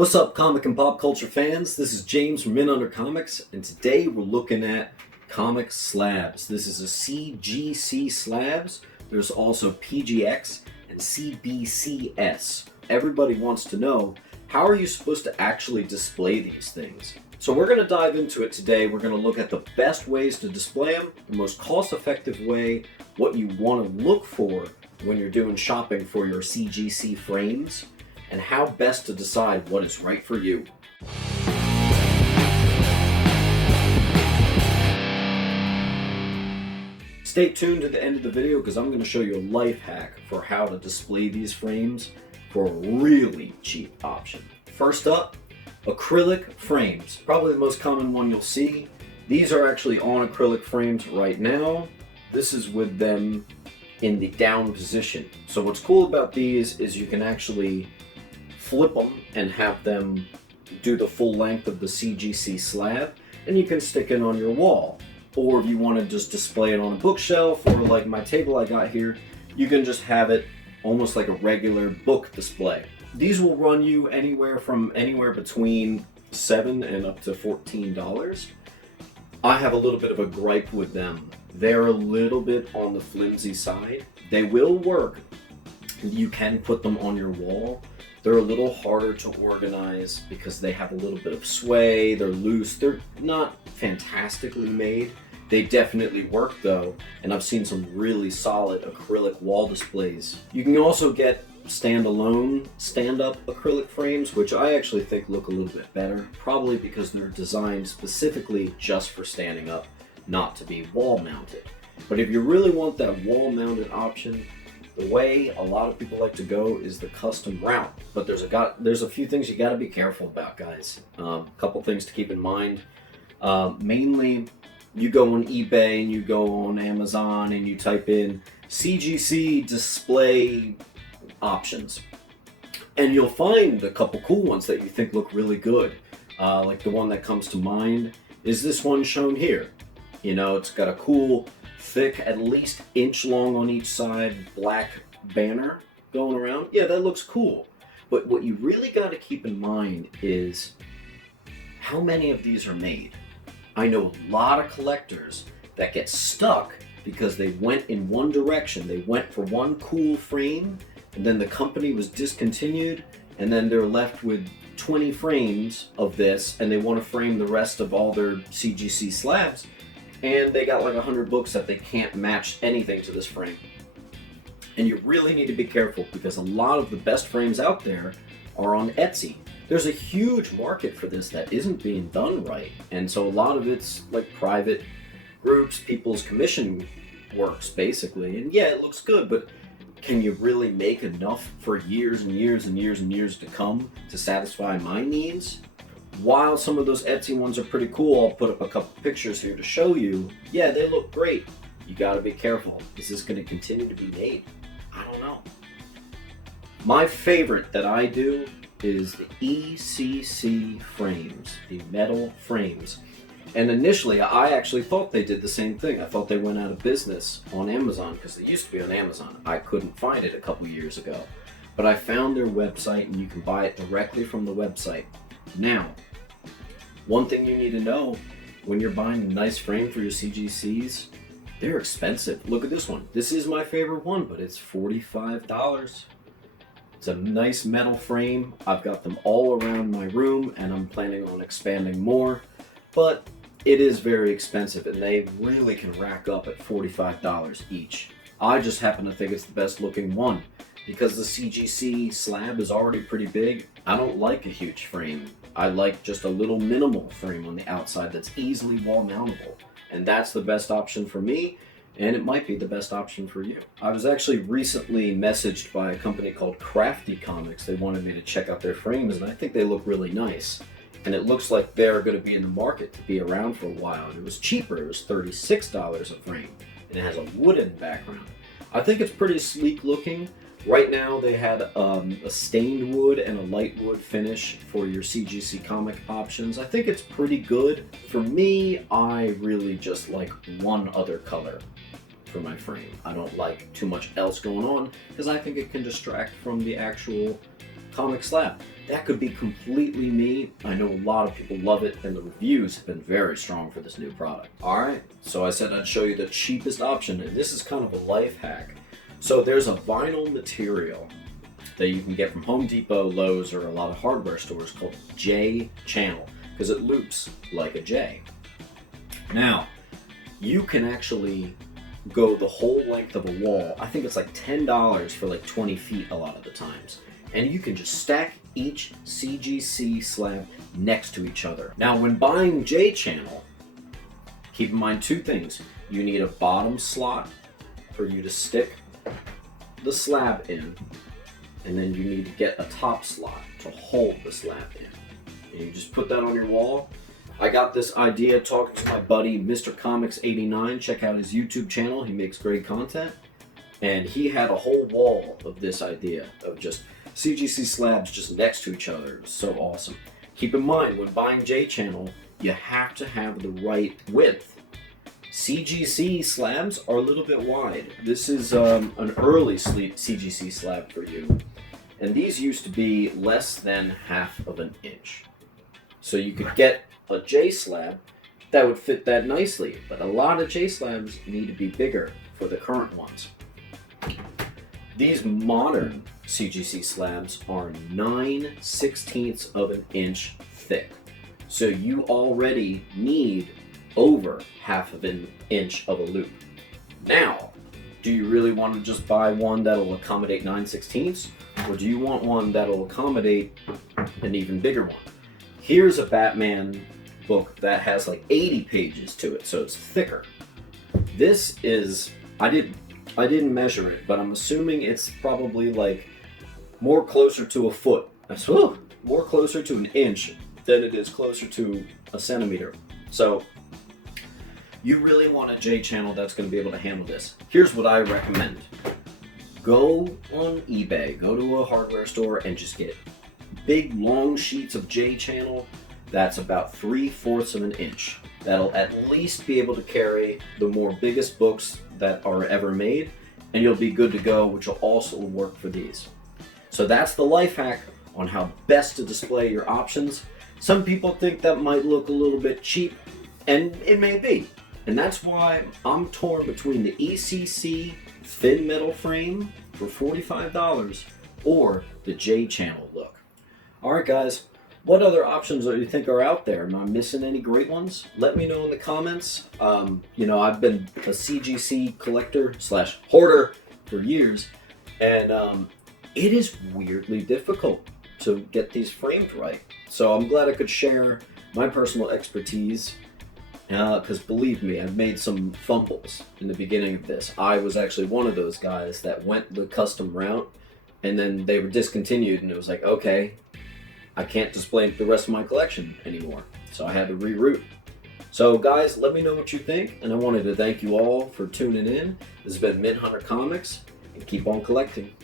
What's up, comic and pop culture fans? This is James from In Under Comics, and today we're looking at comic slabs. This is a CGC slabs. There's also PGX and CBCS. Everybody wants to know, how are you supposed to actually display these things? So we're going to dive into it today. We're going to look at the best ways to display them, the most cost-effective way, what you want to look for when you're doing shopping for your CGC frames, and how best to decide what is right for you. Stay tuned to the end of the video because I'm going to show you a life hack for how to display these frames for a really cheap option. First up, acrylic frames. Probably the most common one you'll see. These are actually on acrylic frames right now. This is with them in the down position. So what's cool about these is you can actually flip them and have them do the full length of the CGC slab, and you can stick it on your wall. Or if you want to just display it on a bookshelf, or like my table I got here, you can just have it almost like a regular book display. These will run you anywhere between $7 and up to $14. I have a little bit of a gripe with them. They're a little bit on the flimsy side. They will work. You can put them on your wall. They're a little harder to organize because they have a little bit of sway, they're loose, they're not fantastically made. They definitely work though, and I've seen some really solid acrylic wall displays. You can also get standalone, stand-up acrylic frames, which I actually think look a little bit better, probably because they're designed specifically just for standing up, not to be wall-mounted. But if you really want that wall-mounted option, the way a lot of people like to go is the custom route, but there's a few things you got to be careful about, guys. A couple things to keep in mind. Mainly, you go on eBay and you go on Amazon and you type in CGC display options, and you'll find a couple cool ones that you think look really good. Like the one that comes to mind is this one shown here. You know, it's got a cool, thick, at least inch long on each side, black banner going around. Yeah, that looks cool. But what you really got to keep in mind is how many of these are made. I know a lot of collectors that get stuck because they went in one direction. They went for one cool frame, and then the company was discontinued, and then they're left with 20 frames of this, and they want to frame the rest of all their CGC slabs. And they got like 100 books that they can't match anything to this frame. And you really need to be careful because a lot of the best frames out there are on Etsy. There's a huge market for this that isn't being done right. And so a lot of it's like private groups, people's commission works basically. And yeah, it looks good, but can you really make enough for years and years and years and years to come to satisfy my needs? While some of those Etsy ones are pretty cool, I'll put up a couple pictures here to show you. Yeah, they look great. You gotta be careful. Is this gonna continue to be made? I don't know. My favorite that I do is the Ecc Frames, the metal frames. And initially, I actually thought they did the same thing. I thought they went out of business on Amazon because they used to be on Amazon. I couldn't find it a couple years ago. But I found their website and you can buy it directly from the website. Now, one thing you need to know when you're buying a nice frame for your CGCs, they're expensive. Look at this one. This is my favorite one, but it's $45. It's a nice metal frame. I've got them all around my room and I'm planning on expanding more, but it is very expensive and they really can rack up at $45 each. I just happen to think it's the best looking one. Because the CGC slab is already pretty big, I don't like a huge frame. I like just a little minimal frame on the outside that's easily wall mountable. And that's the best option for me, and it might be the best option for you. I was actually recently messaged by a company called Crafty Comics. They wanted me to check out their frames, and I think they look really nice. And it looks like they're going to be in the market to be around for a while. And it was cheaper, it was $36 a frame, and it has a wooden background. I think it's pretty sleek looking. Right now they had a stained wood and a light wood finish for your CGC comic options. I think it's pretty good. For me, I really just like one other color for my frame. I don't like too much else going on because I think it can distract from the actual comic slab. That could be completely me. I know a lot of people love it, and the reviews have been very strong for this new product. Alright, so I said I'd show you the cheapest option, and this is kind of a life hack. So there's a vinyl material that you can get from Home Depot, Lowe's, or a lot of hardware stores called JChannel, because it loops like a J. Now, you can actually go the whole length of a wall. I think it's like $10 for like 20 feet a lot of the times. And you can just stack each CGC slab next to each other. Now, when buying JChannel, keep in mind two things. You need a bottom slot for you to stick the slab in, and then you need to get a top slot to hold the slab in. And you just put that on your wall. I got this idea talking to my buddy Mr. Comics 89. Check out his YouTube channel. He makes great content. And he had a whole wall of this idea of just CGC slabs just next to each other. It was so awesome. Keep in mind, when buying JChannel, you have to have the right width. CGC slabs are a little bit wide. This is an early CGC slab for you. And these used to be less than half of an inch. So you could get a J slab that would fit that nicely, but a lot of J slabs need to be bigger for the current ones. These modern CGC slabs are 9/16 of an inch thick. So you already need over half of an inch of a loop. Now, do you really want to just buy one that'll accommodate 9/16, or do you want one that'll accommodate an even bigger one? Here's a Batman book that has like 80 pages to it, so it's thicker. This is, I didn't measure it, but I'm assuming it's probably like more closer to a foot. More closer to an inch than it is closer to a centimeter. So you really want a JChannel that's going to be able to handle this. Here's what I recommend. Go on eBay, go to a hardware store and just get big long sheets of JChannel that's about 3/4 of an inch. That'll at least be able to carry the more biggest books that are ever made, and you'll be good to go, which will also work for these. So that's the life hack on how best to display your options. Some people think that might look a little bit cheap, and it may be. And that's why I'm torn between the ECC thin metal frame for $45 or the JChannel look. Alright guys, what other options do you think are out there? Am I missing any great ones? Let me know in the comments. I've been a CGC collector / hoarder for years, and it is weirdly difficult to get these framed right. So I'm glad I could share my personal expertise, because believe me, I've made some fumbles in the beginning of this. I was actually one of those guys that went the custom route, and then they were discontinued, and it was like, okay, I can't display the rest of my collection anymore. So I had to reroute. So guys, let me know what you think, and I wanted to thank you all for tuning in. This has been Midhunter Comics, and keep on collecting.